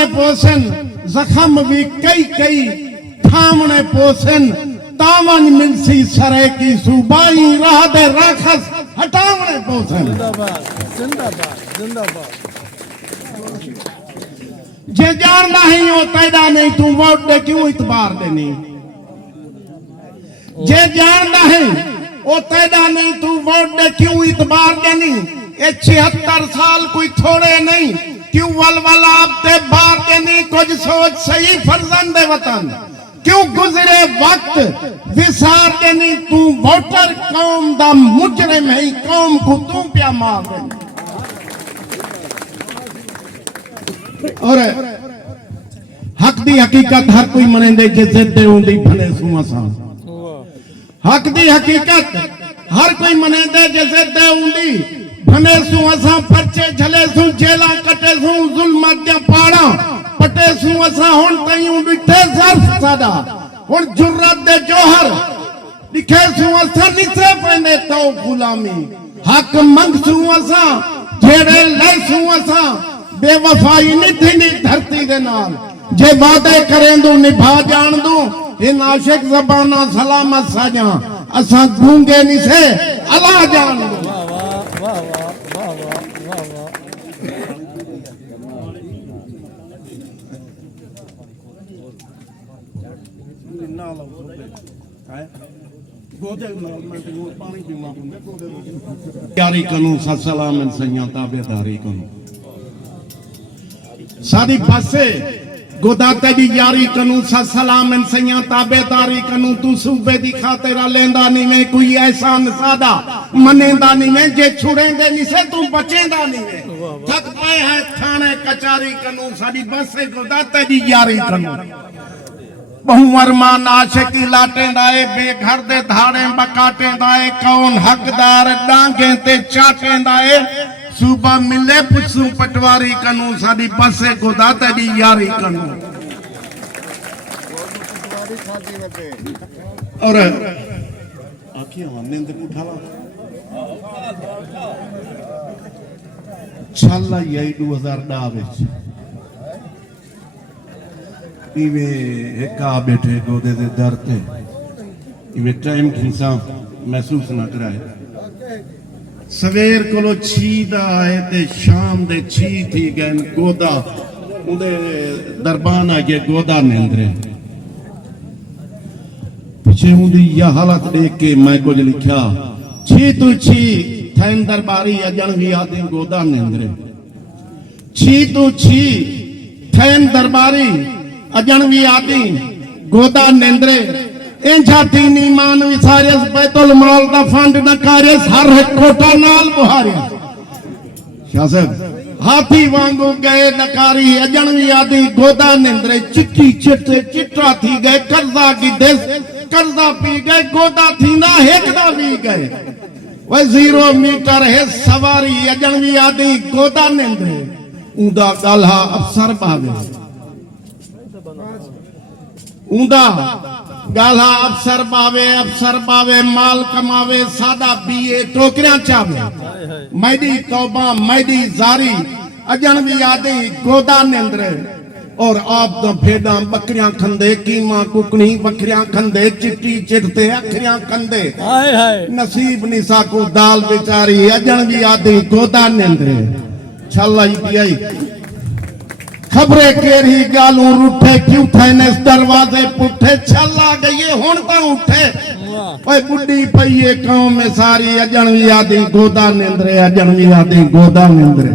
तामने पोसन जख्म भी कई कई थामने पोसन तावन मिलसी सरे की सुबाई राह दे राखस हटावने पोसन। जिंदाबाद जिंदाबाद जिंदाबाद। जे जानदा ही हो पैदा नहीं तू वोट दे क्यों इतबार देनी। जे जानदा है वो पैदा नहीं तू वोट दे क्यों इतबार देनी। ये 76 साल कोई थोड़े नहीं क्यों वलवल आप ते बार देनी। कुछ सोच सही फर्जंद वतन क्यों गुजरे वक्त विसार देनी। तू वोटर कौम दा मुजरिम है कौम को तू प्या मार देनी। और हक दी हकीकत हर कोई मनेंदे जिसे ते उंदी भले सुआ सा। हक दी हकीकत हर कोई मनेंदे जिसे ते उंदी भले सुआ सा। पर्चे झले सु जेला कटे सु जुल्म दे पाड़ा पटे सु असा हुन तयू डिठे सर्फ सादा हुन जुर्रत दे जोहर दिखे सु असा निसे पेंदे तो गुलामी। हक मंग सु असा जेड़े ले सु असा बेवफाई नहीं थी धरती दे नाल। जे वादे करें दू निभा जान दू इन आशिक जबाना सलामत साजा असा गूंगे नहीं से अला जान दू। यारी कनू सलाम सैया ताबेदारी कनू सादी पासे गोदाते दी यारी कनू सलाम सैया ताबेदारी कनू। तू सूबे दी खातिर लेंदा नहीं में कोई एहसान सादा मनेंदा नहीं में। जे छुड़ेंदे नहीं से तू बचेंदा नहीं में। थक पाए है थाने कचारी कनू सादी पासे गोदाते दी यारी कनू। बहुवर मां नाशकी लाटे दाए बेघर दे धाड़े बकाटे दाए कौन हकदार डांगे ते चाटे दाए। सूबा मिले पुछू पटवारी कनू साडी पासे गोदाते दी यारी कनू। और आखियां नींद उठाला छाला यही 2010 विच इवे एका बैठे गोदे दे दर ते इवे टाइम खिंसा महसूस ना कराए। सवेर कोलो छीद आए ते शाम दे छी थी गए गोदा उदे दरबान आगे गोदा नेंद्रे पीछे उदी यह हालत देख के मैं कुछ लिखा छी तू छी थैन दरबारी अजन भी आदि गोदा नेंद्रे। छी तू छी थैन दरबारी अजन भी आदि गोदा नेंद्रे। इंझा तीनी मान विसारियस बैतुल माल दा फंड न कारियस हर कोटा नाल बुहारियस। शाह साहब हाथी वांगू गए नकारी अजन भी आदि गोदा नेंद्रे। चिट्टी चिट्टे चिट्टा थी गए कर्जा की देश कर्जा पी गए गोदा थी ना हेकदा भी गए। वह 0 मीटर है सवारी अजन भी आदि गोदा नेंद्रे। ऊदा गाल्हा अफसर बावे ऊंदा गाला अफसर पावे माल कमावे सादा बीए टोकरियां चावे। मैदी तौबा मैदी जारी अजन भी आदि गोदा नेंद्रे। और आप तो भेड़ा बकरियां खंदे कीमा कुकनी बकरियां खंदे चिट्टी चिटते अखरियां खंदे नसीब निसा को दाल बेचारी अजन भी आदि गोदा नेंद्रे। छाला ही पियाई खबरे केरी गालू रूठे क्यों थे ने दरवाजे पुठे छला गई हुन तो उठे। ओए बुड्ढी पईए कौम में सारी अजन भी आदि गोदा नेंद्रे अजन भी आदि गोदा नेंद्रे।